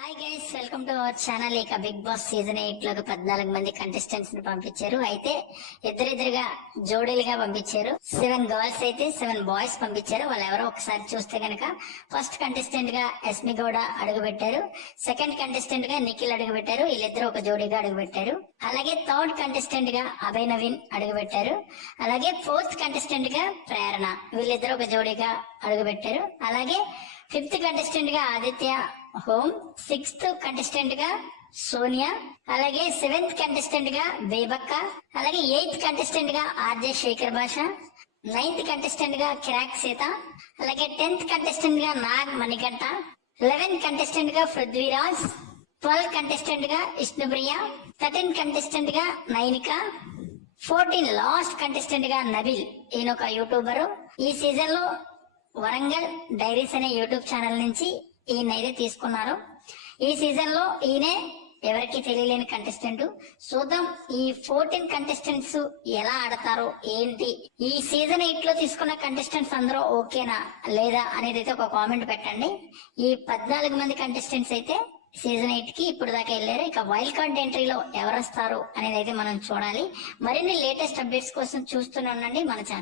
Hi guys, welcome to our channel. ఇక big boss season 8 లోకి 14 మంది కంటెస్టెంట్స్ ని పంపించారు. అయితే ఇద్దరిద్దరుగా జోడీలుగా పంపించారు. 7 గర్ల్స్ అయితే 7 బాయ్స్ పంపించారు. వాళ్ళు ఎవరో ఒకసారి చూస్తే గనక ఫస్ట్ కంటెస్టెంట్ గా ఎస్మి గౌడ అడుగు పెట్టారు. సెకండ్ కంటెస్టెంట్ గా నిఖిల్ అడుగు పెట్టారు. వీళ్ళిద్దరు ఒక జోడీగా అడుగు పెట్టారు. అలాగే థర్డ్ కంటెస్టెంట్ గా అభయ్ నవీన్ అడుగు పెట్టారు. అలాగే ఫోర్త్ కంటెస్టెంట్ గా ప్రేరణ, వీళ్ళిద్దరు ఒక జోడీగా అడుగు పెట్టారు. అలాగే ఫిఫ్త్ కంటెస్టెంట్ గా ఆదిత్య హోమ్, సిక్స్త్ కంటెస్టెంట్ గా సోనియా, అలాగే సెవెంత్ కంటెస్టెంట్ గా బేబక్క, అలాగే ఎయిత్ కంటెస్టెంట్ గా ఆర్జే శేఖర్ భాష, నైన్త్ కంటెస్టెంట్ గా కిరాక్ సీత, అలాగే 10th కంటెస్టెంట్ గా నాగ్ మణికంఠ, 11th కంటెస్టెంట్ గా పృథ్వీరాజ్, 12th కంటెస్టెంట్ గా విష్ణుప్రియ, 13th కంటెస్టెంట్ గా నైనిక, 14 లాస్ట్ కంటెస్టెంట్ గా నబిల్. ఈయన ఒక యూట్యూబర్. ఈ సీజన్ లో వరంగల్ డైరీస్ అనే యూట్యూబ్ ఛానల్ నుంచి ఈయన అయితే తీసుకున్నారు. ఈ సీజన్ లో ఈయనే ఎవరికి తెలియలేని కంటెస్టెంట్. చూద్దాం ఈ 14 కంటెస్టెంట్స్ ఎలా ఆడతారో ఏంటి. ఈ సీజన్ 8 లో తీసుకున్న కంటెస్టెంట్స్ అందరూ ఓకేనా లేదా అనేది అయితే ఒక కామెంట్ పెట్టండి. ఈ 14 మంది కంటెస్టెంట్స్ అయితే సీజన్ 8 కి ఇప్పుడు దాకా వెళ్ళారు. ఇక వైల్డ్ కార్డ్ ఎంట్రీలో ఎవరు వస్తారు అనేది అయితే మనం చూడాలి. మరిన్ని లేటెస్ట్ అప్డేట్స్ కోసం చూస్తూనే ఉండండి మన ఛానల్.